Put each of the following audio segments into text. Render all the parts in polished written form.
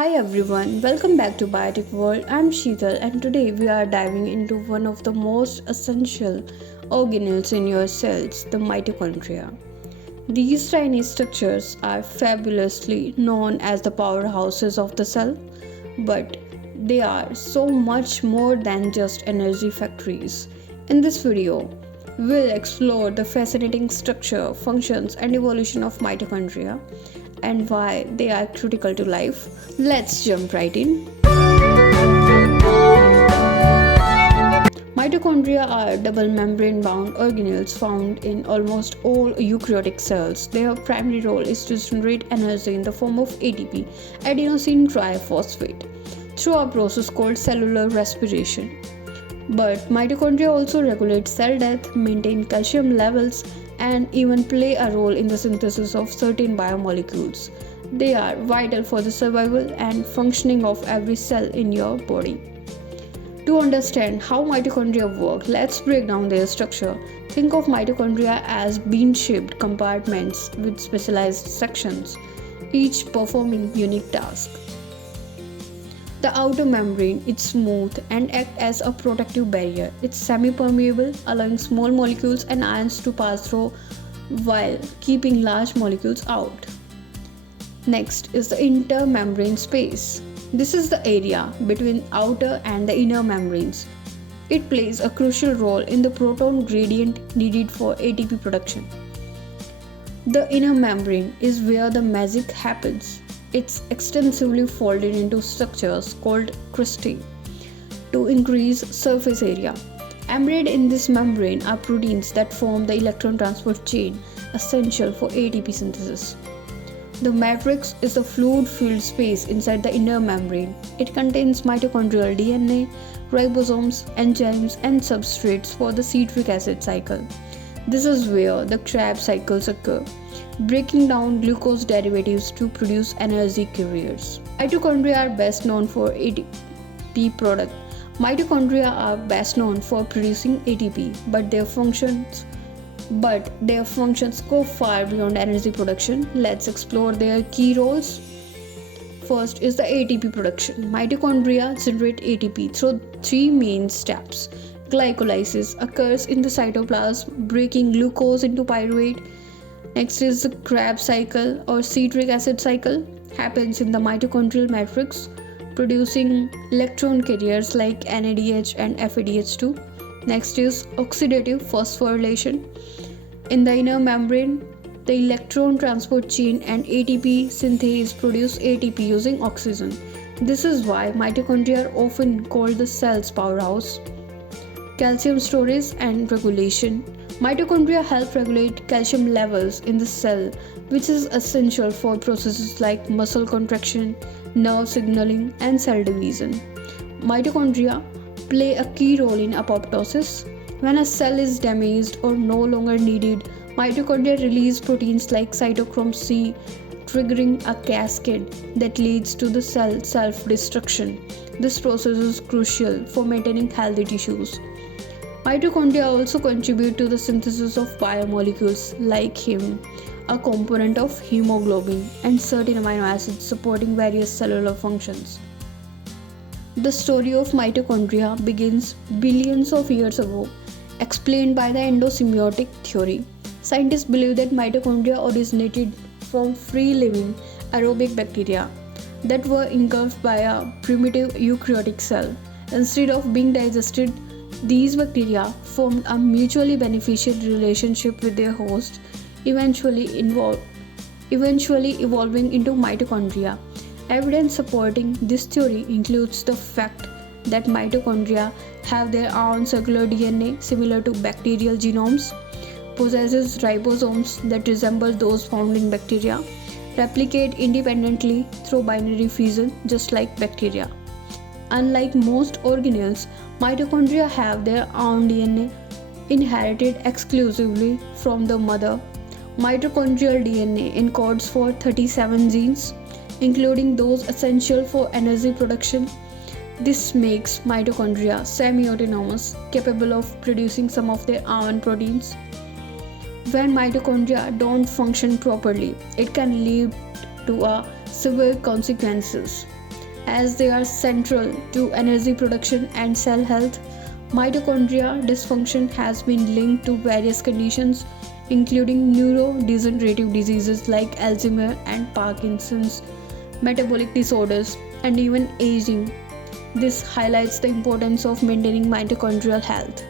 Hi everyone, welcome back to Biotic World. I'm Sheetal and today we are diving into one of the most essential organelles in your cells, the mitochondria. These tiny structures are fabulously known as the powerhouses of the cell, but they are so much more than just energy factories. In this video, we'll explore the fascinating structure, functions, and evolution of mitochondria and why they are critical to life. Let's jump right in. Mitochondria are double membrane bound organelles found in almost all eukaryotic cells. Their primary role is to generate energy in the form of ATP, adenosine triphosphate, through a process called cellular respiration. But mitochondria also regulate cell death, maintain calcium levels, and even play a role in the synthesis of certain biomolecules. They are vital for the survival and functioning of every cell in your body. To understand how mitochondria work, let's break down their structure. Think of mitochondria as bean-shaped compartments with specialized sections, each performing unique tasks. The outer membrane is smooth and acts as a protective barrier. It's semi-permeable, allowing small molecules and ions to pass through while keeping large molecules out. Next is the intermembrane space. This is the area between outer and the inner membranes. It plays a crucial role in the proton gradient needed for ATP production. The inner membrane is where the magic happens. It's extensively folded into structures called Cristae to increase surface area. Embedded in this membrane are proteins that form the electron transport chain essential for ATP synthesis. The matrix is the fluid-filled space inside the inner membrane. It contains mitochondrial DNA, ribosomes, enzymes, and substrates for the citric acid cycle. This is where the Krebs cycles occur, breaking down glucose derivatives to produce energy carriers. Mitochondria are best known for ATP product. Mitochondria are best known for producing ATP, but their functions go far beyond energy production. Let's explore their key roles. First is the ATP production. Mitochondria generate ATP through three main steps. Glycolysis occurs in the cytoplasm, breaking glucose into pyruvate. Next is the Krebs cycle or citric acid cycle, happens in the mitochondrial matrix, producing electron carriers like NADH and FADH2. Next is oxidative phosphorylation. In the inner membrane, the electron transport chain and ATP synthase produce ATP using oxygen. This is why mitochondria are often called the cell's powerhouse. Calcium storage and regulation. Mitochondria help regulate calcium levels in the cell, which is essential for processes like muscle contraction, nerve signaling, and cell division. Mitochondria play a key role in apoptosis. When a cell is damaged or no longer needed, mitochondria release proteins like cytochrome C, triggering a cascade that leads to the cell self-destruction. This process is crucial for maintaining healthy tissues. Mitochondria also contribute to the synthesis of biomolecules like heme, a component of hemoglobin, and certain amino acids supporting various cellular functions. The story of mitochondria begins billions of years ago, explained by the endosymbiotic theory. Scientists believe that mitochondria originated from free-living aerobic bacteria that were engulfed by a primitive eukaryotic cell. Instead of being digested, these bacteria formed a mutually beneficial relationship with their host, eventually evolving into mitochondria. Evidence supporting this theory includes the fact that mitochondria have their own circular DNA similar to bacterial genomes, possesses ribosomes that resemble those found in bacteria, replicate independently through binary fission just like bacteria. Unlike most organelles, mitochondria have their own DNA inherited exclusively from the mother. Mitochondrial DNA encodes for 37 genes, including those essential for energy production. This makes mitochondria semi-autonomous, capable of producing some of their own proteins. When mitochondria don't function properly, it can lead to severe consequences. as they are central to energy production and cell health. Mitochondria dysfunction has been linked to various conditions, including neurodegenerative diseases like Alzheimer's and Parkinson's, metabolic disorders, and even aging. This highlights the importance of maintaining mitochondrial health.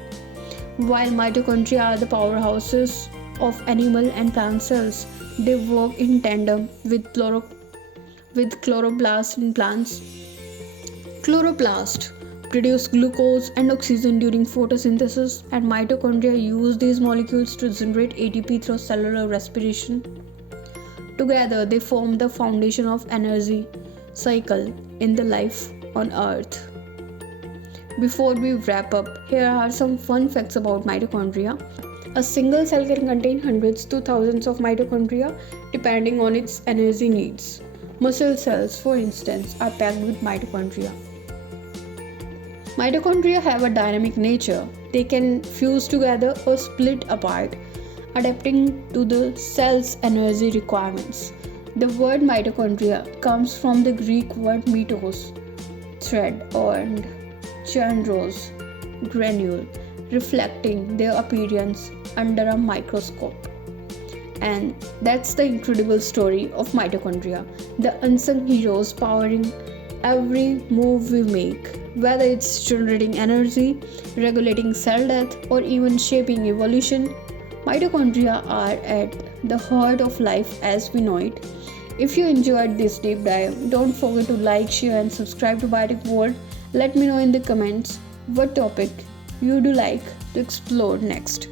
While mitochondria are the powerhouses of animal and plant cells, they work in tandem with chloroplasts in plants. Chloroplasts produce glucose and oxygen during photosynthesis, and mitochondria use these molecules to generate ATP through cellular respiration. Together, they form the foundation of energy cycle in the life on Earth. Before we wrap up, here are some fun facts about mitochondria. A single cell can contain hundreds to thousands of mitochondria depending on its energy needs. Muscle cells, for instance, are packed with mitochondria. Mitochondria have a dynamic nature. They can fuse together or split apart, adapting to the cell's energy requirements. The word mitochondria comes from the Greek word mitos, thread, and chondros, granule, reflecting their appearance under a microscope. And that's the incredible story of mitochondria, the unsung heroes powering every move we make, whether it's generating energy, regulating cell death, or even shaping evolution. Mitochondria are at the heart of life as we know it. If you enjoyed this deep dive, don't forget to like, share, and subscribe to Biotic World. Let me know in the comments what topic you would like to explore next.